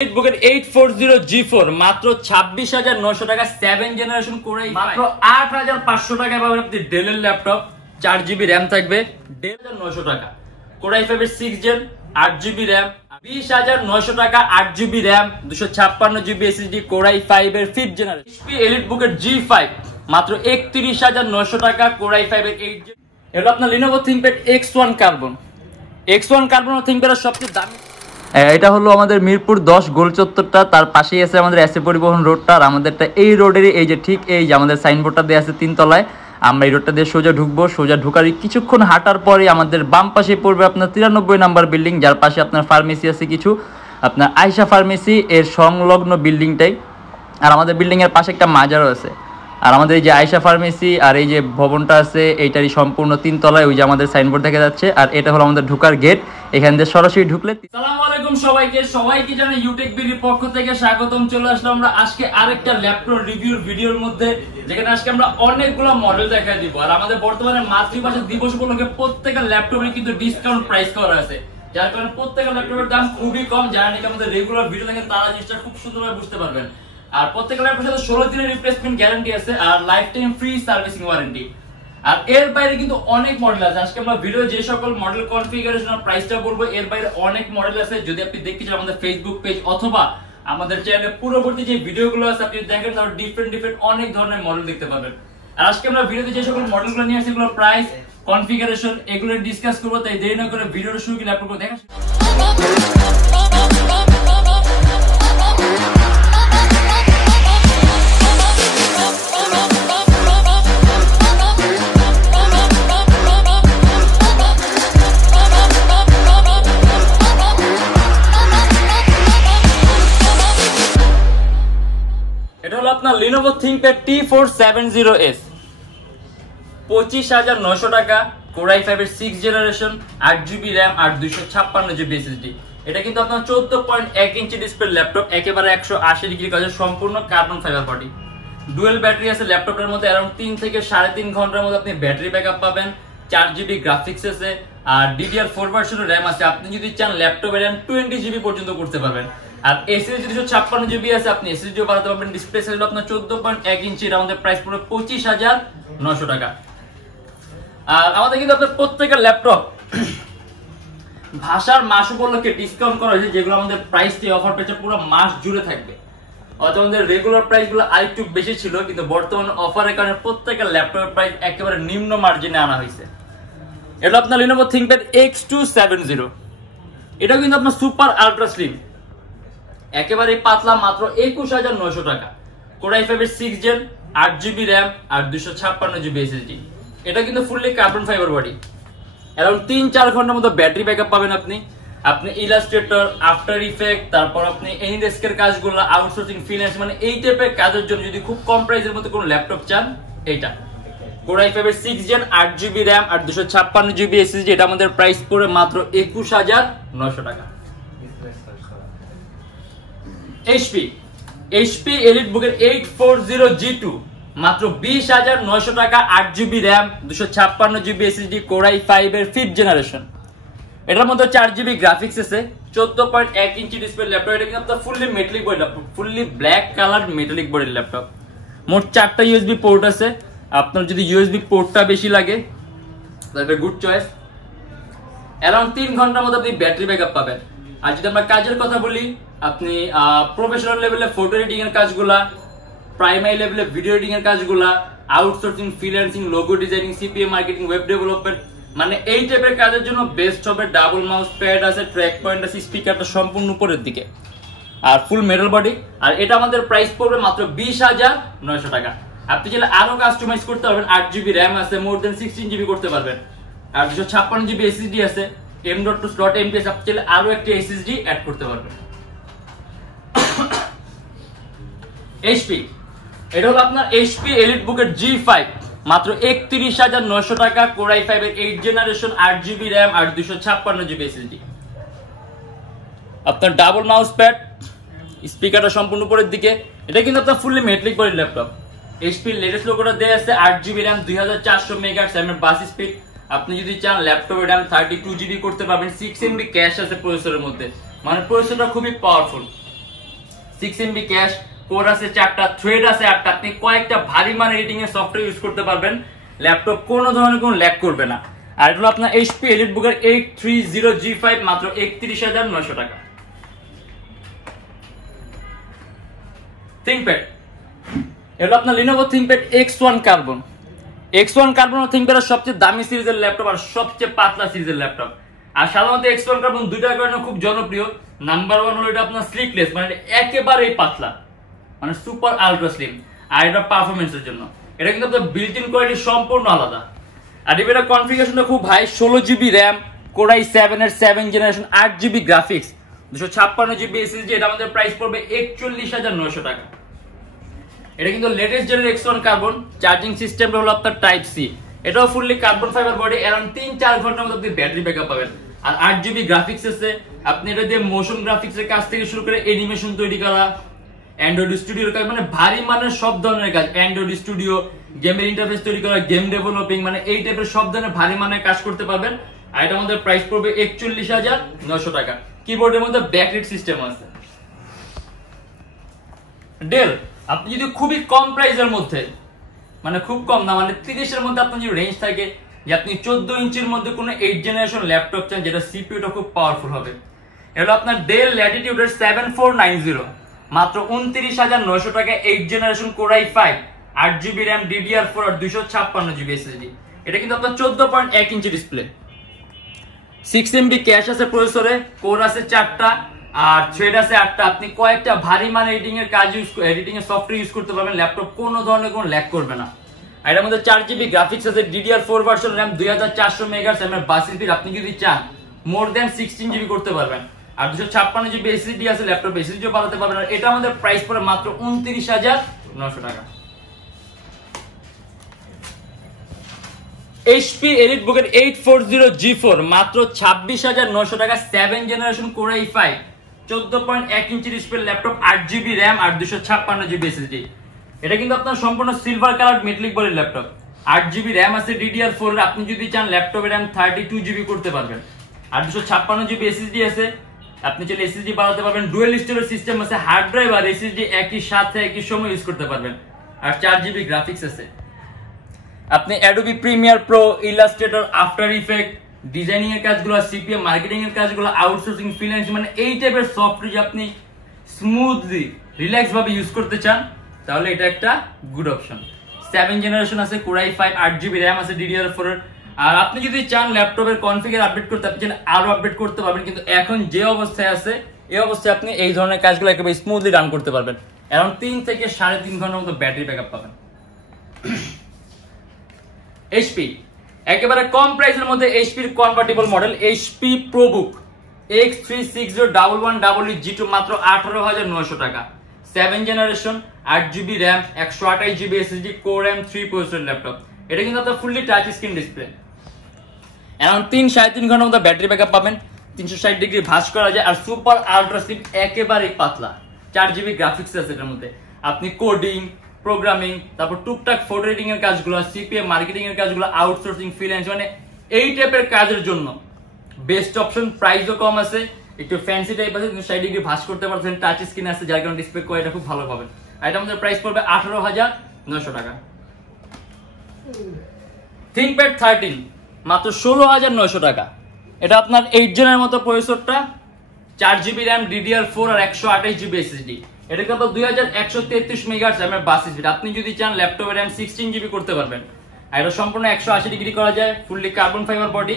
বুকের 840 G4 মাত্র 26,900 টাকা 7 জেনারেশন কোর i5 মাত্র 8,500 টাকা পাবেন আপনি ডেলের ল্যাপটপ 4GB RAM থাকবে 1,900 টাকা কোর i5 এর 6 জেন 8GB RAM 20,900 টাকা 8GB RAM 256GB SSD core i5 এর 5th জেনারেশন HP এলিট বুকের G5 মাত্র 31,900 টাকা কোর i5 এর 8 জেন এটা আপনার Lenovo ThinkPad X1 carbon ThinkPad সবচেয়ে দামি এটা হলো আমাদের মিরপুর 10 গোল চত্বরটা তার পাশেই আছে আমাদের এসএ পরিবহন রোডটা আর আমাদেরটা এই রোডেরই এই যে ঠিক এই যে আমাদের সাইনবোর্ডটা দেয়া আছে 3 তলায় আমরা এই রোডটা দিয়ে সোজা ঢুকবো সোজা ঢুকারই কিছুক্ষণ হাঁটার পরে আমাদের বাম পাশে পড়বে আপনার 93 নাম্বার বিল্ডিং যার পাশে আপনার ফার্মেসি আছে কিছু আপনার আয়শা ফার্মেসি এর সংলগ্ন বিল্ডিংটাই আর আমাদের বিল্ডিং এর পাশে একটা মাজারও আছে আর আমাদের এই যে আয়শা ফার্মেসি আর এই যে ভবনটা আছে এইটারই সম্পূর্ণ 3 তলায় ওই যে আমাদের সাইনবোর্ড দেখা যাচ্ছে আর এটা হলো আমাদের ঢোকার গেট এখান দিয়ে সরাসরি ঢুকলে আসসালামু আলাইকুম সবাইকে জানাই Youtechbd এর পক্ষ থেকে স্বাগতম চলে আসলাম আমরা আজকে আরেকটা ল্যাপটপ রিভিউর ভিডিওর মধ্যে যেখানে আজকে আমরা অনেকগুলো মডেল দেখাই দিব আর আমাদের বর্তমানে মাতৃভাষা দিবস উপলক্ষে প্রত্যেকটা ল্যাপটপে কিন্তু ডিসকাউন্ট প্রাইস করা আছে যার কারণে প্রত্যেকটা ল্যাপটপের দাম খুবই কম যারা নাকি আমাদের রেগুলার ভিডিও দেখেন তারা জিনিসটা খুব সুন্দরভাবে বুঝতে পারবেন আর প্রত্যেকটা ল্যাপটপের সাথে 16 দিনের রিপ্লেসমেন্ট গ্যারান্টি আছে আর life time free servicing warranty আর এর বাইরে কিন্তু অনেক মডেল আছে আজকে আমরা ভিডিও যে সকল মডেল কনফিগারেশন আর প্রাইসটা বলবো এর বাইরে অনেক মডেল আছে যদি আপনি দেখতে চান আমাদের ফেসবুক পেজ অথবা আমাদের চ্যানেলে পূর্ববর্তী যে ভিডিওগুলো আছে আপনি দেখেন তাহলে ডিফারেন্ট অনেক ধরনের মডেল দেখতে পাবেন আর আজকে আমরা ভিডিওতে যে সকল মডেলগুলো নিয়ে আসছি এগুলোর প্রাইস কনফিগারেশন এগুলো ডিসকাস করব তাই দেরি না করে ভিডিওটা শুরু করে ল্যাপটপগুলো দেখা আপনার Lenovo ThinkPad T470S 25,900 টাকা কোর i5 এর 6 জেনারেশন 8GB RAM আর 256GB SSD এটা কিন্তু আপনার 14.1 ইঞ্চি ডিসপ্লে ল্যাপটপ একেবারে 180 ডিগ্রি কাজের সম্পূর্ণ carbon fibre body dual battery আছে ল্যাপটপের মধ্যে अराउंड 3 থেকে 3.5 ঘন্টার মধ্যে আপনি ব্যাটারি ব্যাকআপ পাবেন 4GB গ্রাফিক্স আছে আর DDR4 ভার্সনের RAM আছে আপনি যদি চান ল্যাপটপে RAM 20GB পর্যন্ত করতে পারবেন আর এসএসডি 256GB আছে আপনি এসএসডিও বাড়াতে পারবেন ডিসপ্লে সাইজ হলো আপনার 14.1 ইঞ্চি এর আমাদের প্রাইস পড়বে 25,900 টাকা আর আমাদের কিন্তু আপনার প্রত্যেকটা ল্যাপটপ ভাষার মাস উপলক্ষে ডিসকাউন্ট করা হয়েছে যেগুলো আমাদের প্রাইস দিয়ে অফার পেয়েছে পুরো মাস জুড়ে থাকবে অথবা আমাদের রেগুলার প্রাইসগুলো আরেকটু বেশি ছিল কিন্তু বর্তমানে অফারের কারণে প্রত্যেকটা ল্যাপটপের প্রাইস একেবারে নিম্ন মার্জিনে আনা হয়েছে এটা আপনার Lenovo ThinkPad X270 এটা কিন্তু আপনার সুপার আলট্রা স্লিম একেবারে পাতলা মাত্র 21,900 টাকা কোর i5 এর 6 জেন 8GB RAM আর 256GB SSD এটা কিন্তু fully carbon fibre body around 3-4 ঘন্টার মতো ব্যাটারি ব্যাকআপ পাবেন আপনি ইলাস্ট্রেটর আফটার ইফেক্ট তারপর আপনি এনিডেস্কের কাজগুলো আউটসোর্সিং ফ্রিল্যান্স মানে এই টাইপের কাজের জন্য যদি খুব কম প্রাইসের মধ্যে কোনো ল্যাপটপ চান এইটা কোর i5 এর 6 জেন 8GB RAM আর 256GB SSD এটা আমাদের প্রাইস পড়ে মাত্র 21,900 টাকা HP এলিট বুকের 840 G2 মাত্র 20,900 টাকা 8GB RAM 256GB SSD core i5 এর 5th জেনারেশন এটার মধ্যে 4GB গ্রাফিক্স আছে 14.1 ইঞ্চি ডিসপ্লে ল্যাপটপ এটা কিন্তু আপনার fully metallic body laptop fully black colour metallic body laptop মোট 4টা USB পোর্ট আছে আপনার যদি USB পোর্টটা বেশি লাগে তাহলে গুড চয়েস अराउंड 3 ঘন্টার মধ্যে আপনি ব্যাটারি ব্যাকআপ পাবেন আর যদি আমরা কাজের কথা বলি আপনি প্রফেশনাল লেভেলে ফটো এডিটিং এর কাজগুলা প্রাইমারি লেভেলে ভিডিও এডিটিং এর কাজগুলা outsourcing freelancing logo designing CPM marketing web development মানে এই টাইপের কাজের জন্য বেস্ট হবে ডাবল মাউস প্যাড আছে ট্র্যাক পয়েন্ট আছে স্পিকারটা সম্পূর্ণ উপরের দিকে আর ফুল মেটাল বডি আর এটা আমাদের প্রাইস পড়বে মাত্র 20,900 টাকা আপনি চাইলে আরো কাস্টমাইজ করতে পারবেন 8GB RAM আছে মোর দেন 16GB করতে পারবেন আর 256GB SSD আছে M.2 slot MPS আপনি চাইলে আরো একটা SSD অ্যাড করতে পারবেন HP এটা হলো আপনার HP এলিট বুকের G5 মাত্র 31,900 টাকা কোর i5 এর 8 জেনারেশন 8GB RAM আর 256GB SSD আপনার ডাবল মাউস প্যাড স্পিকারটা সম্পূর্ণ উপরের দিকে এটা কিন্তু আপনার fully metallic body laptop HP latest লোগোটা দেয়া আছে 8GB RAM 2400 মেগাহার্টজ এর বাস স্পিড আপনি যদি চান ল্যাপটপে RAM 32GB করতে পারবেন 6MB ক্যাশ আছে প্রসেসরের মধ্যে মানে প্রসেসরটা খুবই পাওয়ারফুল 6 MB ক্যাশ, কোর আছে 4টা, থ্রেড আছে 8টা, আপনি কয়েকটা ভারী মান এডিটিং এর সফটওয়্যার ইউজ করতে পারবেন, ল্যাপটপ কোনো ধরনের কোনো ল্যাগ করবে না। আর এটা হলো আপনার HP EliteBooker 830G5 মাত্র 31,900 টাকা। থিংকপ্যাড, এটা আপনার Lenovo ThinkPad X1 Carbon। X1 Carbon ও ThinkPad এর সবচেয়ে দামি সিরিজের ল্যাপটপ আর সবচেয়ে পাতলা সিরিজের ল্যাপটপ। আর সাধারণত X1 Carbon দুইটার কারণে খুব জনপ্রিয়। নাম্বার 1 হলো এটা আপনার স্লিকলেস, মানে একেবারেই পাতলা, মানে সুপার আলট্রা স্লিম। আর এটা পারফরমেন্সের জন্য, এটা কিন্তু আপনার বিল্ট ইন কোয়ালিটি সম্পূর্ণ আলাদা। আর এটার কনফিগারেশনটা খুব high, 16GB RAM, Core i7 এর 7 generation, 8GB graphics, 256GB SSD। এটা আমাদের প্রাইস পড়বে 41,900 টাকা। এটা কিন্তু latest generation X1 Carbon। Charging সিস্টেমটা হলো আপনার টাইপ সি, এটাও fully carbon fibre body, around 3-4 ঘন্টার মধ্যে আপনি ব্যাটারি ব্যাকআপ পাবেন। আর 8GB গ্রাফিক্স আছে, আপনি এটা দিয়ে মোশন গ্রাফিক্সের কাজ থেকে শুরু করে অ্যানিমেশন তৈরি করা, অ্যান্ড্রয়েড স্টুডিওর কাজ, মানে ভারী মানের সব ধরনের কাজ, অ্যান্ড্রয়েড স্টুডিও, গেমের ইন্টারফেস তৈরি করা, গেম ডেভেলপিং, মানে এই টাইপের সব ধরনের ভারী মানের কাজ করতে পারবেন। আর এটা আমাদের প্রাইস পড়বে 41,900 টাকা। কিবোর্ডের মধ্যে ব্যাকলাইট সিস্টেম আছে। ডেল, আপনি যদি খুবই কম প্রাইসের মধ্যে, মানে খুব কম না, মানে 30 এর মধ্যে আপনার যদি রেঞ্জ থাকে যে আপনি 14 ইঞ্চির মধ্যে কোনো 8 জেনারেশন ল্যাপটপ চান যেটা সিপিইউটা খুব পাওয়ারফুল হবে, এটা আপনার ডেল ল্যাটিটিউডের 7490 মাত্র 29,900 টাকা। 8 generation Core i5, 8GB RAM, DDR4 আর 256GB SSD। এটা কিন্তু আপনার 14.1 ইঞ্চি ডিসপ্লে, 6 MB ক্যাশ আছে প্রসেসরে, কোর আছে 4টা আর থ্রেড আছে 8টা। আপনি কয়েকটা ভারী মান এডিটিং এর কাজ এডিটিং এর সফটওয়্যার ইউজ করতে পারবেন, ল্যাপটপ কোনো ধরনের কোনো ল্যাগ করবে না। আর এর মধ্যে 4GB গ্রাফিক্স আছে, DDR4 ভার্সন, RAM 2400 MHz, এর বাস স্পিড আপনি যদি চান মোর দ্যান 16GB করতে পারবেন। আর 256GB SSD আছে, ল্যাপটপ SSDও বাড়াতে পারবেন। আর এটা আমাদের প্রাইস পড়ে মাত্র 29,900 টাকা। HP EliteBooker 840G4 মাত্র 26,900 টাকা। 7 generation Core i5, 14.1 inch display laptop, 8GB RAM আর 256GB SSD। এটা কিন্তু আপনার সম্পূর্ণ সিলভার কালার মেটালিক বডির ল্যাপটপ। 8GB RAM আছে, DDR4 এর, আপনি যদি চান ল্যাপটপে RAM 32GB করতে পারবেন। আর 256GB SSD আছে, আপনি চাইলে SSD বাড়াতে পারবেন। ডুয়াল স্টোরেজ সিস্টেম আছে, হার্ড ড্রাইভ আর SSD একই সাথে একই সময় ইউজ করতে পারবেন। আর 4GB গ্রাফিক্স আছে। আপনি Adobe Premiere Pro, Illustrator, After Effects, designing এর কাজগুলো, সিপিএম মার্কেটিং এর কাজগুলো, আউটসোর্সিং, ফ্রিল্যান্সিং, মানে এই টাইপের সফটওয়্যার যে আপনি স্মুথলি রিল্যাক্স ভাবে ইউজ করতে চান তাহলে এটা একটা গুড অপশন। 7 জেনারেশন আছে, Core i5, 8GB RAM আছে, DDR4 এর। আর আপনি যদি চান ল্যাপটপের কনফিগার আপডেট করতে, আপনি চান আরো আপডেট করতে পারবেন। কিন্তু এখন যে অবস্থায় আছে এই অবস্থায় আপনি এই ধরনের কাজগুলো একেবারে স্মুথলি রান করতে পারবেন। अराउंड 3 থেকে 3.5 ঘন্টার মতো ব্যাটারি ব্যাকআপ পাবেন। HP, একেবারে কম প্রাইসের মধ্যে HP এর convertible model HP ProBook X3601100G2 মাত্র 18,900 টাকা। 7 generation, 8GB RAM, 128GB SSD, Core M3 processor laptop. এটা কিন্তু আপনার fully touch screen display. Around 3-3.5 ঘন্টার মতো ব্যাটারি ব্যাকআপ পাবেন। 360 ডিগ্রি ভাঁজ করা যায়। আর সুপার আলট্রা স্লিম, একেবারেই পাতলা, 4GB গ্রাফিক্স আছে এটার মধ্যে। আপনি কোডিং, প্রোগ্রামিং, তারপর টুকটাক ফটো এডিটিং এর কাজগুলো, সিপিএম মার্কেটিং এর কাজগুলো, আউটসোর্সিং, ফ্রিল্যান্স, মানে এই টাইপের কাজের জন্য বেস্ট অপশন। প্রাইসও কম আছে, একটু ফ্যান্সি টাইপ আছে, কিন্তু 60 ডিগ্রি ভাঁজ করতে পারছেন, টাচ স্ক্রিন আছে, যার কারণে ডিসপ্লে কোয়ালিটি খুব ভালো পাবেন। আর এটা আমাদের প্রাইস পড়বে 18,900 টাকা। ThinkPad 13 মাত্র 16,900 টাকা। এটা আপনার 8 জনের মতো প্রসেসরটা, 4GB RAM, DDR4 আর 128GB SSD। এটা কিন্তু 2133 MHz এর বাস স্পিড। আপনি যদি চান ল্যাপটপে RAM 16GB করতে পারবেন। আর এটা সম্পূর্ণ 180 ডিগ্রি করা যায়, ফুললি কার্বন ফাইবার বডি।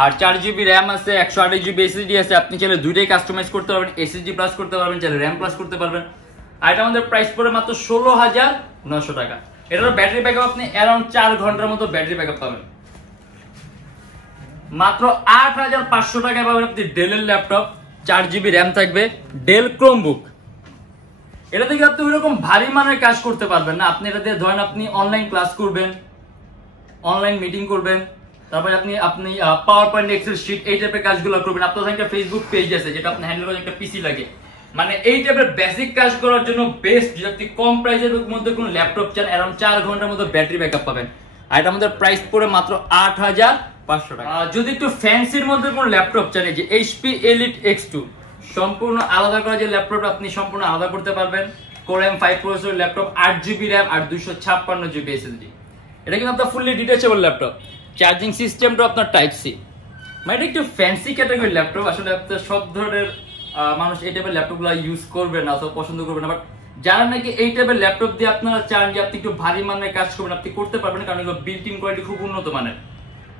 আর 4GB RAM আছে, 128GB SSD আছে। আপনি চাইলে দুইটাই কাস্টমাইজ করতে পারবেন, SSD প্লাস করতে পারবেন, চাইলে RAM প্লাস করতে পারবেন। আর এটা আমাদের প্রাইস পড়ে মাত্র 16,900 টাকা। এটার ব্যাটারি ব্যাকআপ আপনি अराउंड 4 ঘন্টার মতো ব্যাটারি ব্যাকআপ পাবেন। মাত্র 8,500 টাকায় পাবেন আপনি ডেলের ল্যাপটপ, 4GB RAM থাকবে, ডেল ক্রোমবুক। এটা থেকে আপনি ওইরকম ভারী মানের কাজ করতে পারবেন না। আপনি এটা দিয়ে ধরেন আপনি অনলাইন ক্লাস করবেন, অনলাইন মিটিং করবেন, তারপরে আপনি পাওয়ার পয়েন্ট, এক্সেল শিট, এই টাইপের কাজগুলো করবেন। আপনার একটা ফেসবুক পেজ আছে যেটা আপনি হ্যান্ডেল করার একটা পিসি লাগে, মানে এই টাইপের বেসিক কাজ করার জন্য বেস্ট। যদি আপনি কম প্রাইসের মধ্যে কোনো ল্যাপটপ চান, अराउंड 4 ঘন্টার মতো ব্যাটারি ব্যাকআপ পাবেন। আর এটা আমাদের প্রাইস পড়ে মাত্র 8,500 টাকা। যদি একটু ফ্যান্সির মধ্যে কোনো ল্যাপটপ চান, যে HP Elite X2 সম্পূর্ণ আলাদা করা যে ল্যাপটপটা আপনি সম্পূর্ণ আলাদা করতে পারবেন। Core i5 processor laptop, 8GB RAM আর 256GB SSD। এটা কিন্তু আপনার ফুললি ডিটাচেবল ল্যাপটপ। চার্জিং সিস্টেমটা আপনার টাইপ সি, মানে এটা একটু ফ্যান্সি ক্যাটাগরির ল্যাপটপ। আসলে আপনার সব ধরনের মানুষ এই টাইপের ল্যাপটপগুলো ইউজ করবে না অথবা পছন্দ করবে না, বাট যারা নাকি এই টাইপের ল্যাপটপ দিয়ে আপনারা চান যে আপনি একটু ভারী মানের কাজ করবেন, আপনি করতে পারবেন, কারণ এগুলো বিল্ট ইন কোয়ালিটি খুব উন্নত মানের।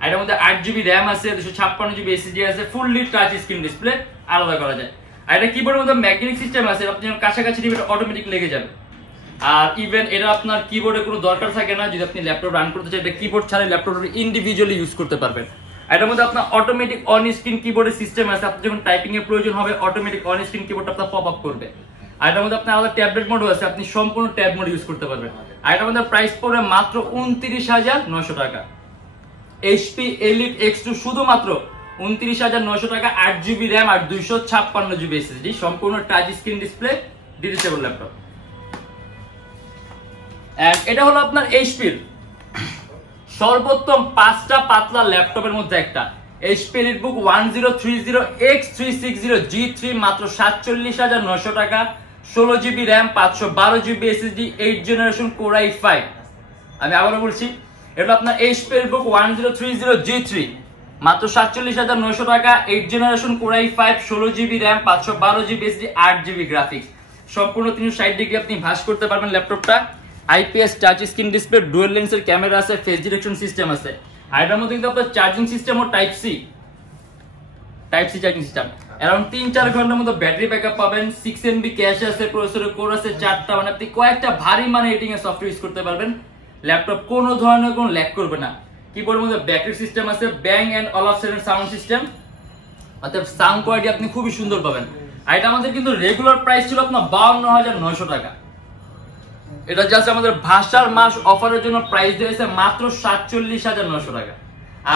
আর এটার মধ্যে 8GB RAM আছে, 256GB SSD আছে, ফুললি টাচ স্ক্রিন ডিসপ্লে, আলাদা করা যায়। আর এটা কিবোর্ডের মধ্যে ম্যাগনেটিক সিস্টেম আছে, আপনি যখন কাছাকাছি দিবেন অটোমেটিক লেগে যাবে। আর ইভেন এটা আপনার কিবোর্ডে কোনো দরকার থাকে না, যদি আপনি ল্যাপটপ রান করতে চান এটা কিবোর্ড ছাড়া ল্যাপটপ ইন্ডিভিজুয়ালি ইউজ করতে পারবেন। এটার মধ্যে আপনার অটোমেটিক অন স্ক্রিন কিবোর্ডের সিস্টেম আছে, আপনি যখন টাইপিং এর প্রয়োজন হবে অটোমেটিক অন স্ক্রিন কিবোর্ড আপনার পপ আপ করবে। আর এটার মধ্যে আপনার আলাদা ট্যাবলেট মোডও আছে, আপনি সম্পূর্ণ ট্যাব মোড ইউজ করতে পারবেন। আর এটার মধ্যে প্রাইস পড়বে মাত্র 29,900 টাকা। HP Elite X2 শুধুমাত্র 29,900 টাকা, 8GB RAM আর 256GB SSD, সম্পূর্ণ touch screen display, detachable laptop. And এটা হলো আপনার HP-র সর্বোত্তম 5টা পাতলা ল্যাপটপের মধ্যে একটা, HP EliteBook 1030X360 G3, মাত্র 47,900 টাকা, 16GB RAM, 512GB SSD, 8th generation Core i5। আমি আবারও বলছি, এটা আপনার HP EliteBook 1030 G3, মাত্র 47,900 টাকা, 8th generation Core i5, 16GB RAM, 512GB SSD, 8GB graphics, সম্পূর্ণ 360 ডিগ্রি আপনি ভাঁজ করতে পারবেন ল্যাপটপটা। IPS touch screen display, dual লেন্সের ক্যামেরা আছে, ফেস ডিটেকশন সিস্টেম আছে। আর এটার মধ্যে কিন্তু আপনার চার্জিং সিস্টেম ও type C charging system, around 3-4 ঘন্টার মতো ব্যাটারি ব্যাকআপ পাবেন। 6 MB ক্যাশ আছে, প্রসেসরের কোর আছে 4টা, মানে আপনি কয়েকটা ভারী মানে এডিটিং এর সফটওয়্যার ইউজ করতে পারবেন। ল্যাপটপ কোনো ধরনের কোনো ল্যাগ করবে না। কিবোর্ডের মধ্যে ব্যাটারি সিস্টেম আছে, ব্যাং এন্ড অলফসেট সাউন্ড সিস্টেম, অর্থাৎ সাউন্ড কোয়ালিটি আপনি খুবই সুন্দর পাবেন। আর এটা আমাদের কিন্তু রেগুলার প্রাইস ছিল আপনার 52,900 টাকা। এটা জাস্ট আমাদের ভাষার মাস অফারের জন্য প্রাইস দিয়েছে মাত্র 47,900 টাকা।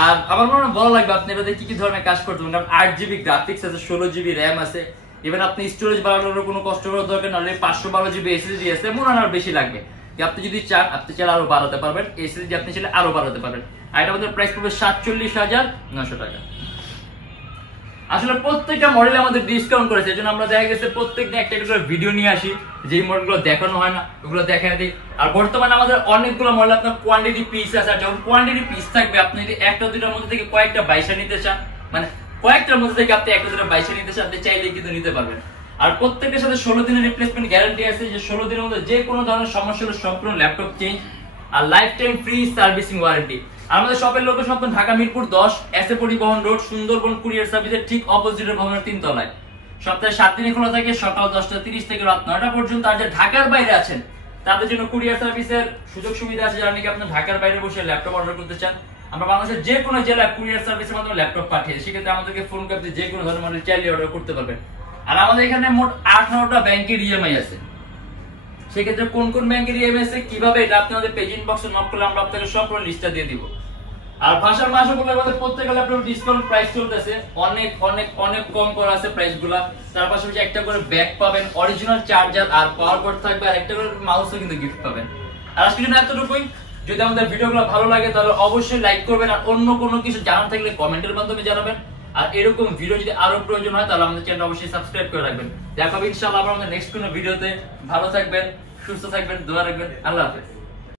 আর আমার মনে হয় ভালো লাগবে, আপনি এটাতে কি কি ধরনের কাজ করতে পারবেন। 8GB গ্রাফিক্স আছে, 16GB RAM আছে, ইভেন আপনি স্টোরেজ বাড়ানোর কোনো কষ্ট করার দরকার না, 512GB SSD আছে, মনে হয় আর বেশি লাগবে। আপনি যদি চান আপনি চাইলে আরো বাড়াতে পারবেন, SSD আপনি চাইলে আরো বাড়াতে পারবেন। আর এটা আমাদের প্রাইস পড়বে 47,900 টাকা। আসলে প্রত্যেকটা মডেলে আমাদের ডিসকাউন্ট করেছে, এজন্য আমরা দেখা গেছে প্রত্যেকদিন একটা একটা করে ভিডিও নিয়ে আসি, যে মডেলগুলো দেখানো হয় না ওগুলো দেখায় দিই। আর বর্তমানে আমাদের অনেকগুলো মডেল আপনার কোয়ান্টিটি পিস আছে, আর যখন কোয়ান্টিটি পিস থাকবে আপনি যদি একটা দুটার মধ্যে থেকে কয়েকটা বাইশা নিতে চান, মানে কয়েকটার মধ্যে থেকে আপনি একটা দুটা বাইশা নিতে চান, আপনি চাইলে কিন্তু নিতে পারবেন। আর প্রত্যেকের সাথে 16 দিনের রিপ্লেসমেন্ট গ্যারান্টি আছে, যে 16 দিনের মধ্যে যে কোনো ধরনের সমস্যা হলে সম্পূর্ণ ল্যাপটপ চেঞ্জ, আর life time free servicing warranty. আমাদের শপের লোকেশন আপনার Dhaka Mirpur 10, SA Paribahan road, Sundarban courier সার্ভিসের ঠিক অপোজিটের ভবনের 3 তলায়। সপ্তাহে 7 দিনই খোলা থাকে, সকাল 10:30 থেকে রাত 9টা পর্যন্ত। আর যারা ঢাকার বাইরে আছেন তাদের জন্য কুরিয়ার সার্ভিসের সুযোগ সুবিধা আছে, যারা নাকি আপনার ঢাকার বাইরে বসে ল্যাপটপ অর্ডার করতে চান, আমরা বাংলাদেশের যে কোনো জেলায় কুরিয়ার সার্ভিসের মাধ্যমে ল্যাপটপ পাঠিয়ে দিই। সেক্ষেত্রে আমাদেরকে ফোন করে যে কোনো ধরনের মডেল চাইলে অর্ডার করতে পারবেন। আর আমাদের এখানে মোট 8-9টা ব্যাংকের ইএমআই আছে। সেক্ষেত্রে কোন কোন ব্যাংকের ইএমআই আছে, কিভাবে, এটা আপনি আমাদের পেজ ইনবক্সে নক করলে আমরা আপনাকে সম্পূর্ণ লিস্টটা দিয়ে দিব। আর ভাষার মাসে বলে আমাদের প্রত্যেকটা ল্যাপটপ ডিসকাউন্ট প্রাইস চলতেছে, অনেক অনেক অনেক কম করা আছে প্রাইসগুলো। তার পাশাপাশি একটা করে ব্যাগ পাবেন, অরিজিনাল চার্জার আর পাওয়ার কর্ড থাকবে, আর একটা করে মাউসও কিন্তু গিফট পাবেন। আর আজকের জন্য এতটুকুই। যদি আমাদের ভিডিওগুলো ভালো লাগে তাহলে অবশ্যই লাইক করবেন, আর অন্য কোনো কিছু জানার থাকলে কমেন্টের মাধ্যমে জানাবেন। আর এরকম ভিডিও যদি আরো প্রয়োজন হয় তাহলে আমাদের চ্যানেল অবশ্যই সাবস্ক্রাইব করে রাখবেন। দেখা হবে ইনশাআল্লাহ আমাদের নেক্সট কোনো ভিডিওতে। ভালো থাকবেন, সুস্থ থাকবেন, দোয়া রাখবেন। আল্লাহ হাফেজ।